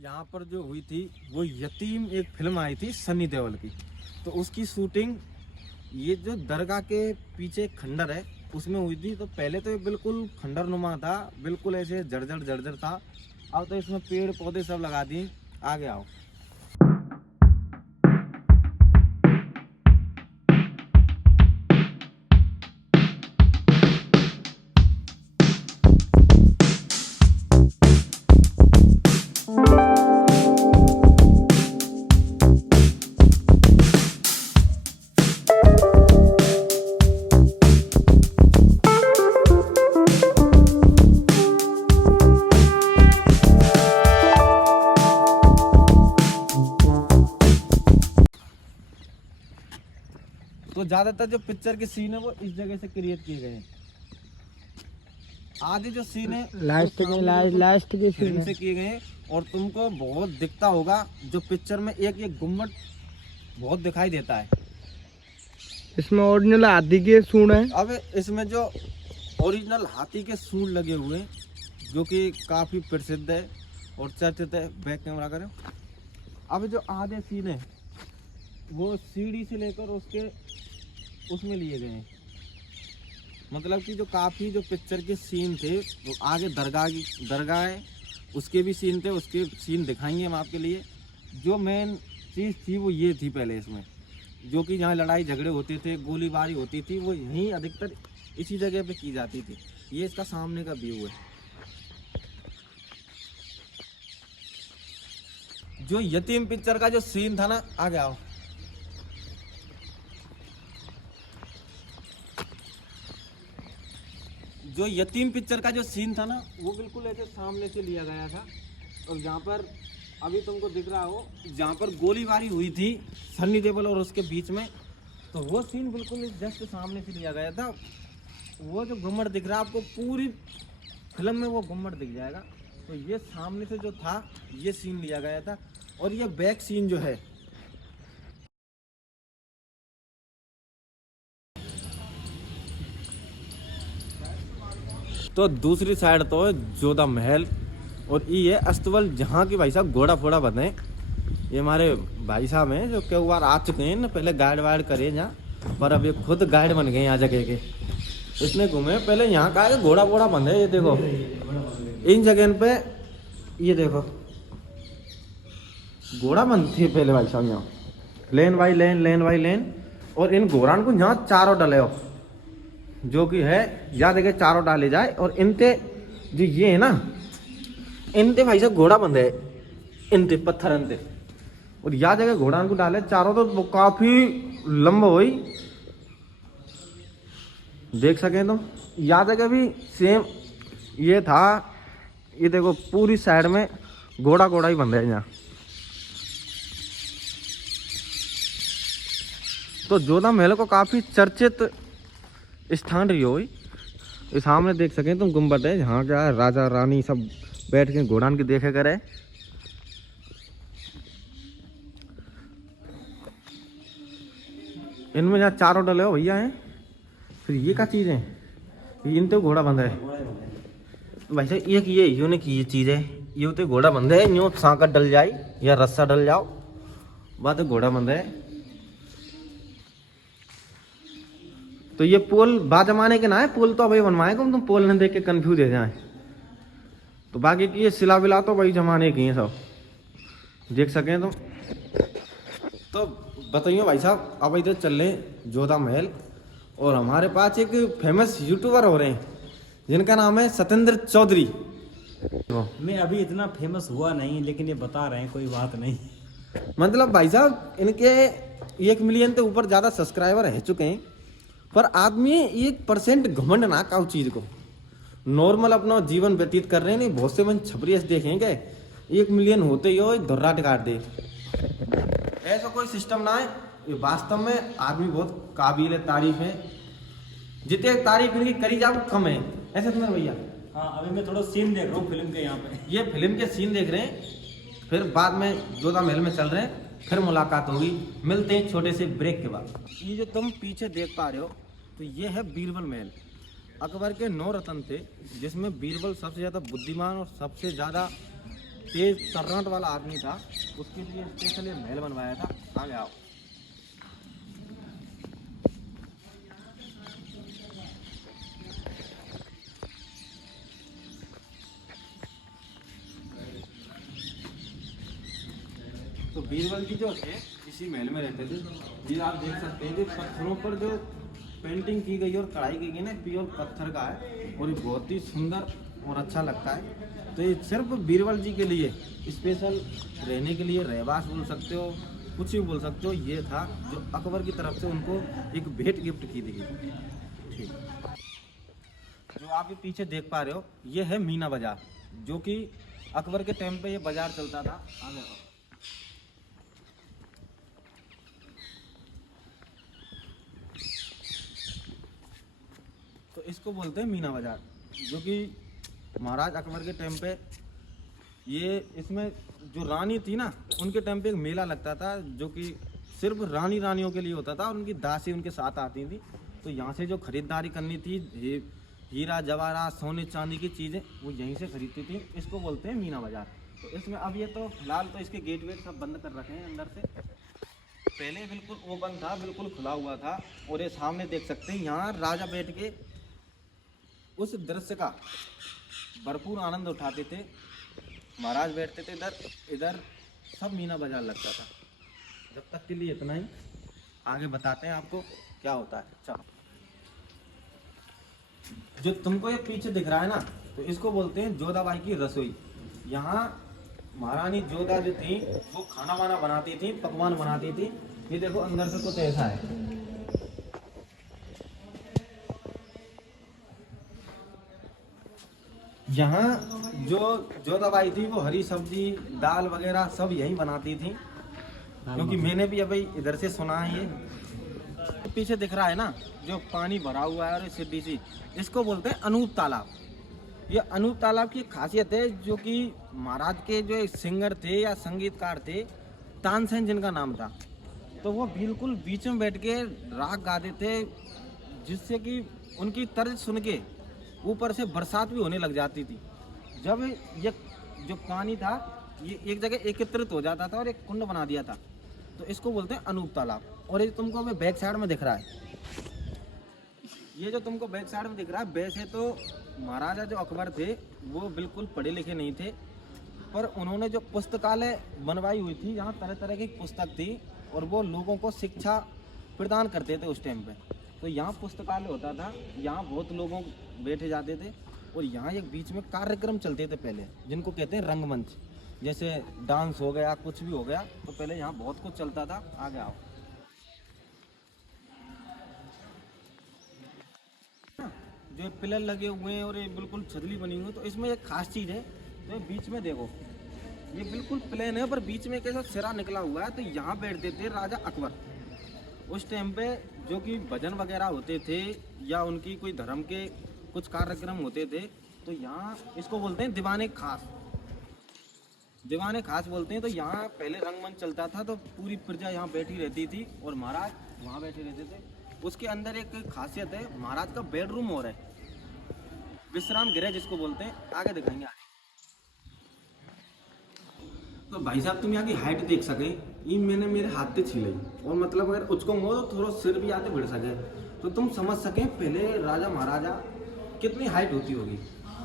यहाँ पर जो हुई थी वो यतीम एक फिल्म आई थी सनी देओल की, तो उसकी शूटिंग ये जो दरगाह के पीछे खंडर है उसमें हुई थी। तो पहले तो ये बिल्कुल खंडर नुमा था, बिल्कुल ऐसे जर्जर था। अब तो इसमें पेड़ पौधे सब लगा दिए। आगे आओ। तो ज्यादातर जो पिक्चर के सीन है वो इस जगह से क्रिएट किए गए हैं। आधे जो सीन है लास्ट के फिल्म से किए गए हैं। और तुमको बहुत दिखता होगा जो पिक्चर में एक एक गुम्बद बहुत दिखाई देता है। इसमें ओरिजिनल हाथी के सूंड है। अब इसमें जो ओरिजिनल हाथी के सूंड लगे हुए हैं जो कि काफी प्रसिद्ध है और चर्चित है। बैक कैमरा करो। अब जो आधे सीन है वो सीढ़ी से लेकर उसमें लिए गए हैं। मतलब कि जो काफ़ी जो पिक्चर के सीन थे वो आगे दरगाह है उसके भी सीन थे, उसके सीन दिखाएंगे हम आपके लिए। जो मेन चीज़ थी वो ये थी पहले इसमें, जो कि जहाँ लड़ाई झगड़े होते थे, गोलीबारी होती थी, वो यहीं अधिकतर इसी जगह पे की जाती थी। ये इसका सामने का व्यू है। जो यतीम पिक्चर का जो सीन था ना, आगे आओ। जो यतीम पिक्चर का जो सीन था ना वो बिल्कुल ऐसे सामने से लिया गया था। और जहाँ पर अभी तुमको दिख रहा हो जहाँ पर गोलीबारी हुई थी सन्नी देओल और उसके बीच में, तो वो सीन बिल्कुल जस्ट सामने से लिया गया था। वो जो गुम्बद दिख रहा है आपको पूरी फिल्म में वो गुम्बद दिख जाएगा। तो ये सामने से जो था ये सीन लिया गया था। और ये बैक सीन जो है तो दूसरी साइड तो है जोधा महल और ये अस्तबल जहाँ की भाई साहब घोड़ा फोड़ा बने। ये हमारे भाई साहब हैं जो कई बार आ चुके हैं ना, पहले गाइड वाइड करे जहाँ, पर अब ये खुद गाइड बन गए यहाँ जगह के। इसने घूमे पहले यहाँ का घोड़ा फोड़ा बंधे। ये देखो इन जगह पे, ये देखो घोड़ा बंद थी पहले भाई साहब यहाँ, लेन बाई लेन। और इन घोड़ान को यहाँ चारों डले हो जो कि है या देखे चारों डाले जाए। और इनते जो ये है ना, इनते भाई साहब घोड़ा बंधे है, इनते पत्थर इनते। और या जगह घोड़ा को डाले चारों, तो वो काफी लंबा हुई देख सकें। तो या जगह भी सेम ये था। ये देखो पूरी साइड में घोड़ा ही बंधे है यहाँ। तो जोधा महल को काफी चर्चित स्थान रही हो। इस सामने देख सकें तुम गुम्बद है जहाँ क्या है राजा रानी सब बैठ के घोड़ान की देखे करे। इनमें जहाँ चारों डले हो भैया हैं। फिर ये क्या चीज़ है, इन तो घोड़ा बंधा है भाई साहब। एक ये यूनिक ये चीज़ है, ये तो घोड़ा बंधा है। यूँ सांकट डल जाए या रस्सा डल जाओ बात घोड़ा बंधा है। तो ये पोल बा जमाने के ना है, पोल तो अभी बनवाए को तुम पोल न देख के कंफ्यूज हो जाए। तो बाकी की ये सिला विला तो वही जमाने की है सब, देख सकें तो बताइए भाई साहब। अब इधर चल रहे जोधा महल और हमारे पास एक फेमस यूट्यूबर हो रहे हैं जिनका नाम है सत्येंद्र चौधरी। मैं अभी इतना फेमस हुआ नहीं, लेकिन ये बता रहे हैं, कोई बात नहीं। मतलब भाई साहब इनके 1 मिलियन से ऊपर ज़्यादा सब्सक्राइबर रह चुके हैं। पर आदमी 1% घमंड ना का चीज को नॉर्मल अपना जीवन व्यतीत कर रहे हैं। नहीं बहुत से मन छपरी ऐसे देखेंगे 1 मिलियन होते ही हो धुर्रा काट दे, ऐसा कोई सिस्टम ना है। ये वास्तव में आदमी बहुत काबिल तारीफ है। जितने तारीफ इनकी करी जाओ कम है, ऐसे तुम्हें भैया। हाँ, अभी मैं थोड़ा सीन देख रहा हूँ फिल्म के। यहाँ पे ये फिल्म के सीन देख रहे हैं, फिर बाद में जोधा महल में चल रहे हैं, फिर मुलाकात होगी। मिलते हैं छोटे से ब्रेक के बाद। ये जो तुम पीछे देख पा रहे हो तो ये है बीरबल महल। अकबर के 9 रत्न थे जिसमें बीरबल सबसे ज़्यादा बुद्धिमान और सबसे ज़्यादा तेज तर्राट वाला आदमी था, उसके लिए स्पेशल ये महल बनवाया था। आगे आओ। तो बीरबल जी जो थे इसी महल में रहते थे। ये आप देख सकते हैं कि पत्थरों पर जो पेंटिंग की गई और कढ़ाई की गई ना, प्योर पत्थर का है और ये बहुत ही सुंदर और अच्छा लगता है। तो ये सिर्फ बीरबल जी के लिए स्पेशल रहने के लिए रहवास बोल सकते हो, कुछ भी बोल सकते हो, ये था जो अकबर की तरफ से उनको एक भेंट गिफ्ट की थी। ठीक, जो आप ये पीछे देख पा रहे हो ये है मीना बाजार, जो कि अकबर के टाइम पे ये बाजार चलता था। आगे आओ। तो इसको बोलते हैं मीना बाजार, जो कि महाराज अकबर के टाइम पे ये इसमें जो रानी थी ना उनके टाइम पे एक मेला लगता था, जो कि सिर्फ रानियों के लिए होता था और उनकी दासी उनके साथ आती थी। तो यहाँ से जो खरीदारी करनी थी, हीरा जवाहरात सोने चांदी की चीज़ें वो यहीं से खरीदती थी। इसको बोलते हैं मीना बाजार। तो इसमें अब ये तो फिलहाल तो इसके गेट वेट सब बंद कर रखे हैं अंदर से। पहले बिल्कुल ओपन था, बिल्कुल खुला हुआ था। और ये सामने देख सकते हैं, यहाँ राजा बैठ के उस दृश्य का भरपूर आनंद उठाते थे। महाराज बैठते थे इधर सब मीना बाजार लगता था। जब तक के लिए इतना ही, आगे बताते हैं आपको क्या होता है। चलो, जो तुमको ये पीछे दिख रहा है ना, तो इसको बोलते हैं जोधाबाई की रसोई। यहाँ महारानी जोधा जो थी वो खाना वाना बनाती थी, पकवान बनाती थी। ये देखो अंदर से कुछ ऐसा है। यहाँ जो जोधाबाई थी वो हरी सब्जी दाल वगैरह सब यही बनाती थी, क्योंकि मैंने भी अभी इधर से सुना है। ये पीछे दिख रहा है ना जो पानी भरा हुआ है और सीढ़ी सी, इसको बोलते हैं अनूप तालाब। ये अनूप तालाब की खासियत है, जो कि महाराज के जो सिंगर थे या संगीतकार थे, तानसेन जिनका नाम था, तो वो बिल्कुल बीच में बैठ के राग गाते थे, जिससे कि उनकी तर्ज सुन के ऊपर से बरसात भी होने लग जाती थी। जब ये जो पानी था ये एक जगह एकत्रित हो जाता था और एक कुंड बना दिया था, तो इसको बोलते हैं अनूप तालाब। और ये तुमको अभी बैक साइड में दिख रहा है, ये जो तुमको बैक साइड में दिख रहा है, वैसे तो महाराजा जो अकबर थे वो बिल्कुल पढ़े लिखे नहीं थे, पर उन्होंने जो पुस्तकालय बनवाई हुई थी, यहाँ तरह तरह की पुस्तक थी और वो लोगों को शिक्षा प्रदान करते थे उस टाइम पे। तो यहाँ पुस्तकालय होता था, यहाँ बहुत लोगों बैठे जाते थे और यहाँ एक बीच में कार्यक्रम चलते थे पहले, जिनको कहते हैं रंगमंच। जैसे डांस हो गया, कुछ भी हो गया, तो पहले यहाँ बहुत कुछ चलता था। आगे आओ। जो पिलर लगे हुए हैं और ये बिल्कुल छतरी बनी हुई है, तो इसमें एक खास चीज़ है। तो बीच में देखो, ये बिल्कुल प्लेन है पर बीच में एक ऐसा सिरा निकला हुआ है। तो यहाँ बैठते थे राजा अकबर। उस टाइम पे जो कि भजन वगैरह होते थे या उनकी कोई धर्म के कुछ कार्यक्रम होते थे, तो यहाँ इसको बोलते हैं दीवाने खास। दीवाने खास बोलते हैं। तो यहाँ पहले रंगमंच चलता था, तो पूरी प्रजा यहाँ बैठी रहती थी और महाराज वहाँ बैठे रहते थे। उसके अंदर एक खासियत है, महाराज का बेडरूम और है, विश्राम गृह जिसको बोलते हैं। आगे दिखाएंगे आगे। तो भाई साहब तुम यहाँ की हाइट देख सके, ये मैंने मेरे हाथ से छीलाई और मतलब अगर उसको मो तो थोड़ा सिर भी आते भिड़ सके, तो तुम समझ सके पहले राजा महाराजा कितनी हाइट होती होगी,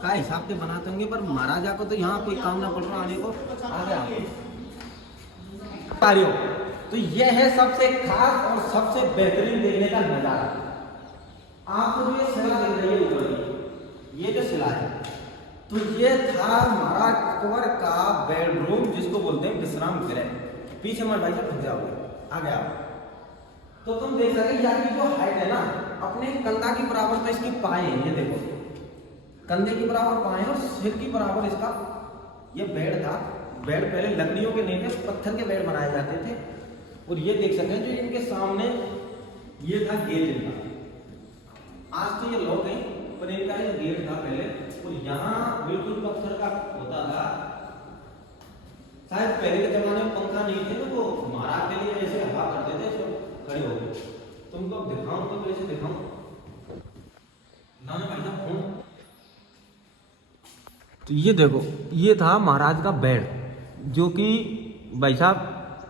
का हिसाब से बनाते होंगे। पर महाराजा को तो यहाँ कोई काम ना पड़ रहा आने को। आगे आ रहे हो, तो यह है सबसे खास और सबसे बेहतरीन देखने का नजारा। आपको जो ये शिला दिख रही है ऊपर, ये जो शिला है, तो ये था महाराज अकबर का बेडरूम, जिसको बोलते हैं विश्राम गृह। पीछे मत भाई साहब, जाओगे आगे आओ। तो तुम देख सकते यहाँ की जो हाइट है ना, अपने कंधा की बराबर तो इसकी पाए हैं। ये देखो कंधे की बराबर पाए और सिर की बराबर इसका ये बेड था। बेड पहले लकड़ियों के नहीं थे, पत्थर के बेड बनाए जाते थे। और ये देख सकते हैं जो इनके सामने ये था गेट इनका। आज तो ये लोग हैं, पर इनका ये गेट था पहले। और यहाँ बिल्कुल पत्थर का होता था। शायद पहले के जमाने में पंखा नहीं थे, तो वो महाराज के लिए ऐसे हवा करते थे तो खड़े हो गए। तुमको दिखाऊं तो कैसे दिखाऊं ना भाई साहब। तो ये देखो, ये था महाराज का बेड। जो कि भाई साहब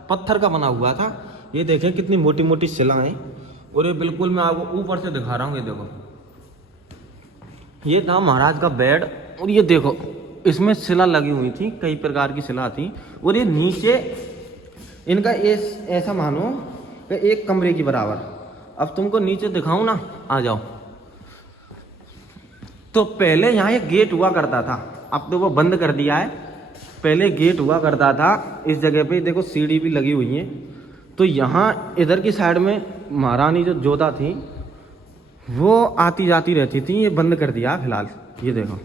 पत्थर का बना हुआ था। ये देखें कितनी मोटी मोटी शिला हैं, और ये बिल्कुल मैं आपको ऊपर से दिखा रहा हूँ। ये देखो, ये था महाराज का बेड, और ये देखो इसमें शिला लगी हुई थी, कई प्रकार की शिला थी। और ये नीचे इनका ऐसा मानो कि एक कमरे की बराबर। अब तुमको नीचे दिखाऊं ना, आ जाओ। तो पहले यहाँ एक गेट हुआ करता था, अब तो वो बंद कर दिया है। पहले गेट हुआ करता था इस जगह पे, देखो सीढ़ी भी लगी हुई है। तो यहाँ इधर की साइड में महारानी जो जोधा थी वो आती जाती रहती थी, ये बंद कर दिया फिलहाल। ये देखो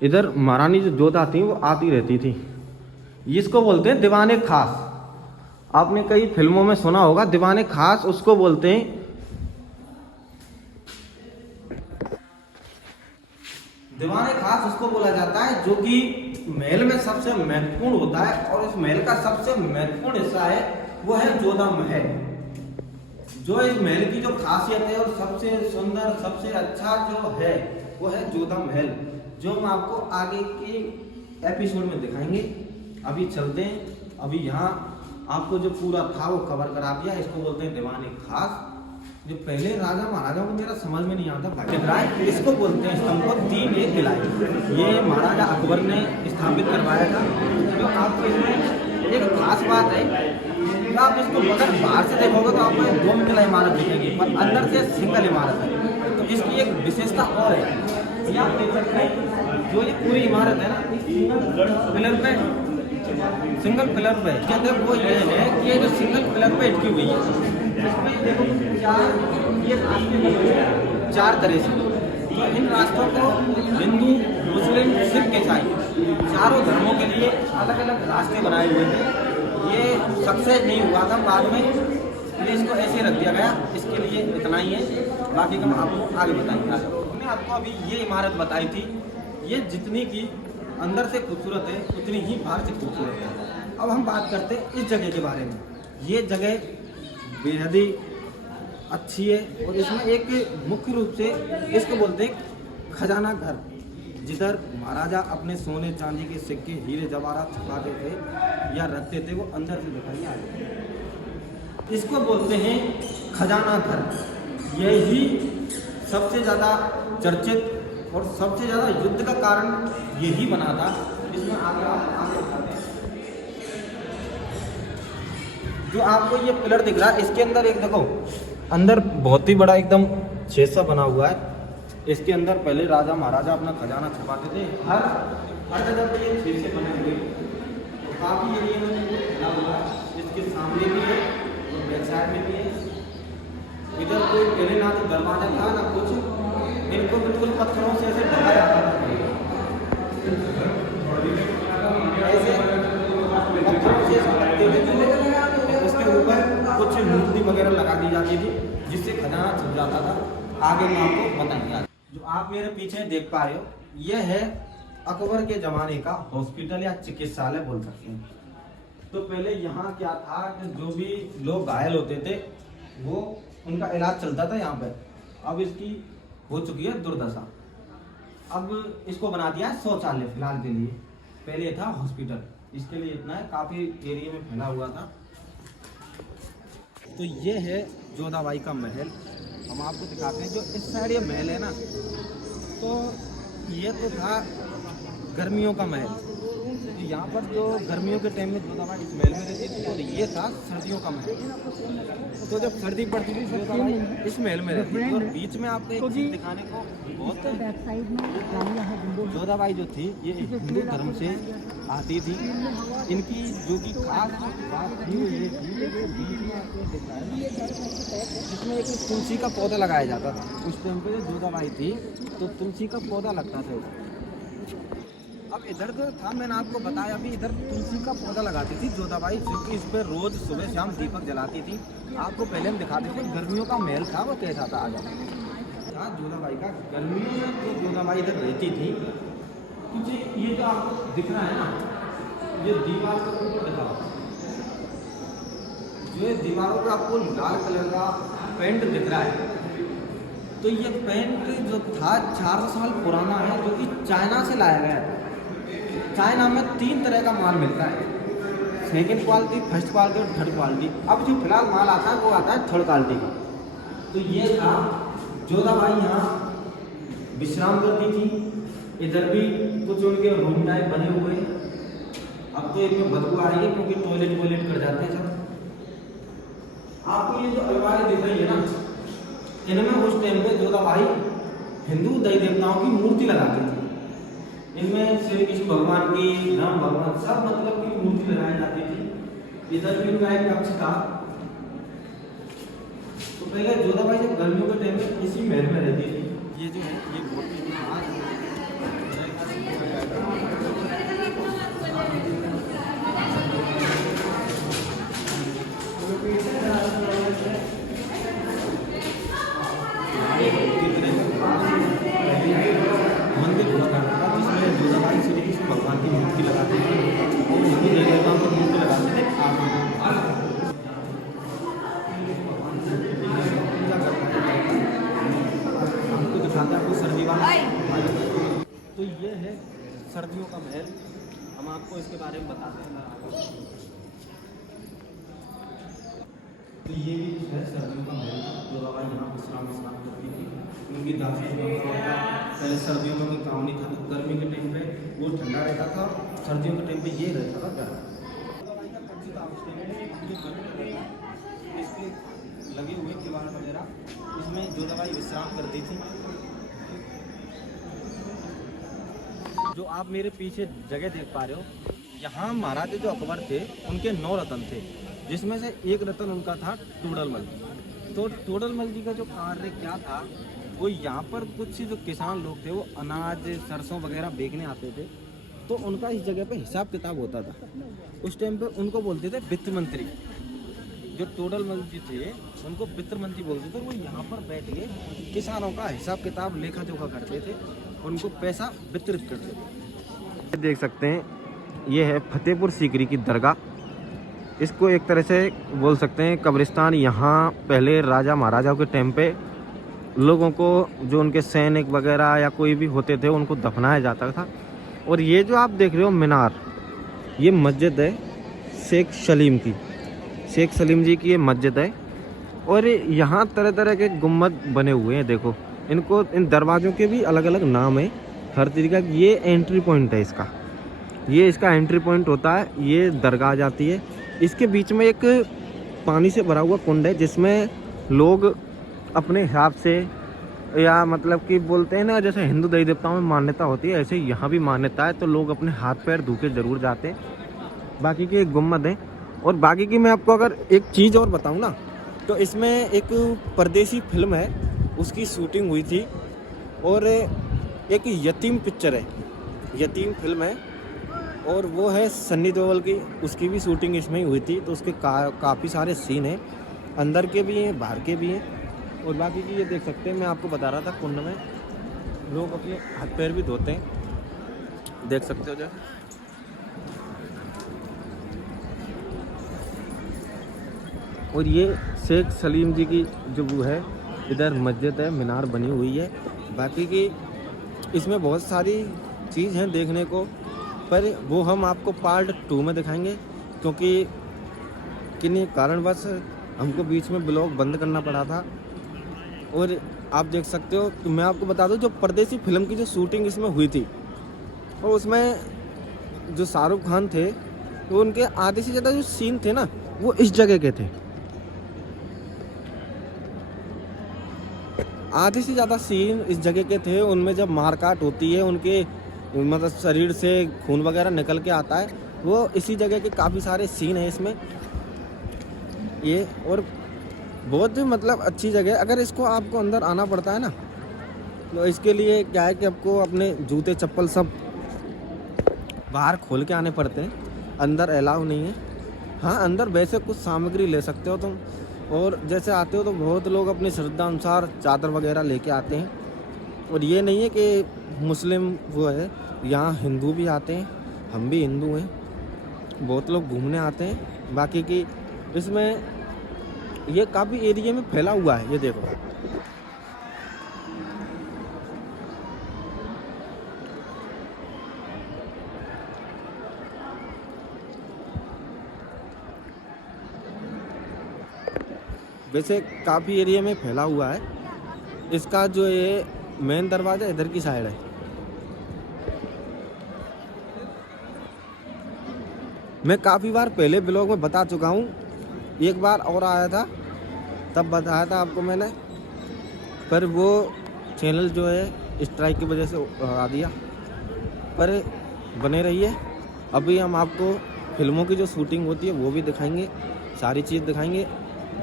इधर महारानी जो जोधा थी वो आती रहती थी। इसको बोलते हैं दीवाने खास। आपने कई फिल्मों में सुना होगा दीवाने खास, उसको बोलते हैं। दीवाने खास उसको बोला जाता है जो कि महल में सबसे महत्वपूर्ण होता है, और इस महल का सबसे महत्वपूर्ण हिस्सा है वो है जोधा महल। जो इस महल की जो खासियत है और सबसे सुंदर सबसे अच्छा जो है वो है जोधा महल, जो हम आपको आगे के एपिसोड में दिखाएंगे। अभी चलते हैं। अभी यहाँ आपको जो पूरा था वो कवर करा दिया। इसको बोलते हैं दीवाने खास। जो पहले राजा महाराजा को मेरा समझ में नहीं आता भाई, इसको बोलते हैं स्तंभ को 3 एक किलाए। ये महाराजा अकबर ने स्थापित करवाया था। तो आपको इसमें एक खास बात है, आप इसको अगर बाहर से देखोगे तो आपको 2 मंजिला इमारत दिखेगी, पर अंदर से सिंगल इमारत है। तो इसकी एक विशेषता और है, ये आप देख सकते हैं जो ये पूरी इमारत है ना, सिंगल पिलर पे क्या अंदर वो ये है कि ये जो सिंगल पिलर पे अटकी हुई है, इसमें देखो 4 तरह से। तो इन रास्तों को हिंदू मुस्लिम सिख ईसाई चारों धर्मों के लिए अलग अलग रास्ते बनाए हुए थे। ये सक्सेस नहीं हुआ था, बाद में इसलिए इसको ऐसे रख दिया गया। इसके लिए इतना ही है, बाकी का हम आपको आगे बताएंगे। हमने आपको अभी ये इमारत बताई थी, ये जितनी की अंदर से खूबसूरत है उतनी ही बाहर से खूबसूरत है। अब हम बात करते हैं इस जगह के बारे में। ये जगह बेहद ही अच्छी है, और इसमें एक मुख्य रूप से इसको बोलते हैं खजाना घर, जिधर महाराजा अपने सोने चांदी के सिक्के हीरे जवाहरात छुपाते थे या रखते थे, वो अंदर से दिखाई आते। इसको बोलते हैं खजाना घर। यही सबसे ज़्यादा चर्चित और सबसे ज़्यादा युद्ध का कारण यही बना था। इसमें आगे जो आपको ये पिलर दिख रहा है, इसके अंदर एक देखो, अंदर बहुत ही बड़ा एकदम छेद सा बना हुआ है। इसके अंदर पहले राजा महाराजा अपना खजाना छुपाते थे। हर जगह पे ये छेद से बने हुए, तो काफ़ी एरिया में बना हुआ है। इसके सामने भी है और बैक साइड में भी है। इधर कोई पहले ना तो दरवाजा था ना कुछ, इनको बिल्कुल पत्थरों से ऐसे ढका जाता था। ऐसे पत्थरों से उसके ऊपर कुछ मूर्ति वगैरह लगा दी जाती थी, जिससे खजाना छुप जाता था। आगे मैं आपको बताएंगे। जो आप मेरे पीछे देख पा रहे हो, यह है अकबर के जमाने का हॉस्पिटल या चिकित्सालय बोल सकते हैं। तो पहले यहाँ क्या था कि जो भी लोग घायल होते थे वो उनका इलाज चलता था यहाँ पे। अब इसकी हो चुकी है दुर्दशा। अब इसको बना दिया है शौचालय फिलहाल के लिए। पहले था हॉस्पिटल। इसके लिए इतना है, काफ़ी एरिया में फैला हुआ था। तो ये है जोधाबाई का महल। हम आपको दिखाते हैं। जो इस साइड ये महल है ना, तो ये तो था गर्मियों का महल। तो यहाँ पर जो गर्मियों के टाइम में जोधाबाई इस महल में रहती थी, और ये था सर्दियों का महल। तो जब सर्दी पड़ती थी जोधाबाई इस महल में रहती थी। और बीच में आपको एक चीज़ दिखाने को बहुत, जोधाबाई जो थी ये हिंदू धर्म से आती थी। इनकी जो कि खास बात थी वो ये थी कि बीच में आपको दिखाया जिसमें एक तुलसी का पौधा लगाया जाता था। उस टाइम पे जो जोधाबाई थी तो तुलसी का पौधा लगता था। अब इधर जो था मैंने आपको बताया अभी, इधर तुलसी का पौधा लगाती थी जोधाबाई, क्योंकि इस पर रोज सुबह शाम दीपक जलाती थी। आपको पहले हम दिखाते थे गर्मियों का महल था वो कैसा था। आज था जोधाबाई का गर्मियों में जो जोधाबाई इधर रहती थी। ये जो आपको दिख रहा है ना, ये दीवार का ऊपर दिखाओ, जो ये दीवारों पर आपको लाल कलर का पेंट दिख रहा है, तो ये पेंट जो था 400 साल पुराना है, जो कि चाइना से लाया गया था। चाइना में 3 तरह का माल मिलता है, सेकेंड क्वालिटी, फर्स्ट क्वालिटी और थर्ड क्वालिटी। अब जो फिलहाल माल आता है वो आता है थर्ड क्वालिटी का। तो ये था जोधाबाई यहाँ विश्राम करती थी। इधर भी कुछ उनके रूम टाइप बने हुए हैं। अब तो इनमें बदबू आ रही है क्योंकि टॉयलेट कर जाते हैं सब। आपको ये जो अलमारी दिख रही है ना, इनमें उस टाइम पे जोधाबाई हिंदू देवी देवताओं की मूर्ति लगाती थी। इनमें श्री कृष्ण भगवान की, राम भगवान, सब मतलब की मूर्ति लगाई जाती थी। इधर भी इनका एक कक्ष था। तो पहले जोधाबाई जब गर्मियों के टाइम में इसी महल में रहती थी। ये जो है ये मूर्ति मंदिर हुआ करता था जिसमें जोधाबाई श्री कृष्ण भगवान की मूर्ति लगाते थे और हिंदू देवताओं की मूर्ति लगाते थे। हमको दिखाते हैं आपको सर्दी वाला। तो ये है सर्दियों का महल। हम आपको इसके बारे में बताते हैं। तो ये भी है सर्दियों का महल था। जोधाबाई यहाँ विश्राम करती थी। उनकी दासी पहले सर्दियों में कोई काम नहीं था, तो गर्मी के टाइम पे वो ठंडा रहता था, सर्दियों के टाइम पे ये रहता था गर्म। जोधाबाई का कक्ष था उस टाइम में, इसके लगे हुए किवाड़ वगैरह, इसमें जोधाबाई विश्राम करती थी। जो आप मेरे पीछे जगह देख पा रहे हो, यहाँ महाराजे जो अकबर थे उनके 9 रत्न थे, जिसमें से एक रत्न उनका था टोडरमल। तो टोडरमल जी का जो कार्य क्या था, वो यहाँ पर कुछ जो किसान लोग थे वो अनाज सरसों वगैरह बेचने आते थे, तो उनका इस जगह पे हिसाब किताब होता था। उस टाइम पे उनको बोलते थे वित्त मंत्री। जो टोडरमल जी थे उनको वित्त मंत्री बोलते थे। वो यहाँ पर बैठ के किसानों का हिसाब किताब लेखा जोखा करते थे, उनको पैसा वितरित करते थे। देख सकते हैं ये है फतेहपुर सीकरी की दरगाह। इसको एक तरह से बोल सकते हैं कब्रिस्तान। यहाँ पहले राजा महाराजाओं के टाइम पे लोगों को, जो उनके सैनिक वगैरह या कोई भी होते थे, उनको दफनाया जाता था। और ये जो आप देख रहे हो मीनार, ये मस्जिद है शेख सलीम की। शेख सलीम जी की ये मस्जिद है। और यहाँ तरह तरह के गुम्बद बने हुए हैं। देखो इनको, इन दरवाज़ों के भी अलग अलग नाम है हर तरीका। ये एंट्री पॉइंट है इसका, ये इसका एंट्री पॉइंट होता है। ये दरगाह जाती है। इसके बीच में एक पानी से भरा हुआ कुंड है, जिसमें लोग अपने हिसाब से, या मतलब कि बोलते हैं ना, जैसे हिंदू देवी देवताओं में मान्यता होती है, ऐसे यहाँ भी मान्यता है। तो लोग अपने हाथ पैर धो के ज़रूर जाते हैं। बाकी के गुम्बद हैं। और बाकी की मैं आपको अगर एक चीज़ और बताऊँ ना, तो इसमें एक परदेसी फिल्म है, उसकी शूटिंग हुई थी। और एक यतीम पिक्चर है, यतीम फिल्म है, और वो है सन्नी देओल की, उसकी भी शूटिंग इसमें ही हुई थी। तो उसके काफ़ी सारे सीन हैं, अंदर के भी हैं बाहर के भी हैं। और बाकी की ये देख सकते हैं, मैं आपको बता रहा था कुंड में लोग अपने हाथ पैर भी धोते हैं, देख सकते हो जो। और ये शेख सलीम जी की जो वो है, इधर मस्जिद है, मीनार बनी हुई है। बाकी की इसमें बहुत सारी चीज़ हैं देखने को, पर वो हम आपको पार्ट 2 में दिखाएंगे, क्योंकि किन्हीं कारणवश हमको बीच में ब्लॉग बंद करना पड़ा था। और आप देख सकते हो, तो मैं आपको बता दूं, जो परदेसी फिल्म की जो शूटिंग इसमें हुई थी, और उसमें जो शाहरुख खान थे, तो उनके आधे से ज़्यादा जो सीन थे ना, वो इस जगह के थे। आधे से ज़्यादा सीन इस जगह के थे। उनमें जब मारकाट होती है, उनके मतलब शरीर से खून वगैरह निकल के आता है, वो इसी जगह के काफ़ी सारे सीन हैं इसमें ये। और बहुत मतलब अच्छी जगह। अगर इसको आपको अंदर आना पड़ता है ना, तो इसके लिए क्या है कि आपको अपने जूते चप्पल सब बाहर खोल के आने पड़ते हैं, अंदर अलाउ नहीं है। हाँ, अंदर वैसे कुछ सामग्री ले सकते हो तुम, और जैसे आते हो तो बहुत लोग अपनी श्रद्धा अनुसार चादर वगैरह लेके आते हैं। और ये नहीं है कि मुस्लिम वो है, यहाँ हिंदू भी आते हैं, हम भी हिंदू हैं, बहुत लोग घूमने आते हैं। बाकी की इसमें ये काफ़ी एरिया में फैला हुआ है, ये देखो। वैसे काफ़ी एरिया में फैला हुआ है। इसका जो ये मेन दरवाज़ा इधर की साइड है। मैं काफ़ी बार पहले ब्लॉग में बता चुका हूँ, एक बार और आया था तब बताया था आपको मैंने, पर वो चैनल जो है स्ट्राइक की वजह से हटा दिया। पर बने रहिए, अभी हम आपको फिल्मों की जो शूटिंग होती है वो भी दिखाएंगे, सारी चीज़ दिखाएंगे।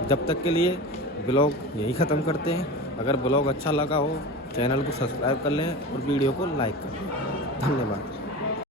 जब तक के लिए ब्लॉग यही ख़त्म करते हैं। अगर ब्लॉग अच्छा लगा हो चैनल को सब्सक्राइब कर लें और वीडियो को लाइक कर लें। धन्यवाद।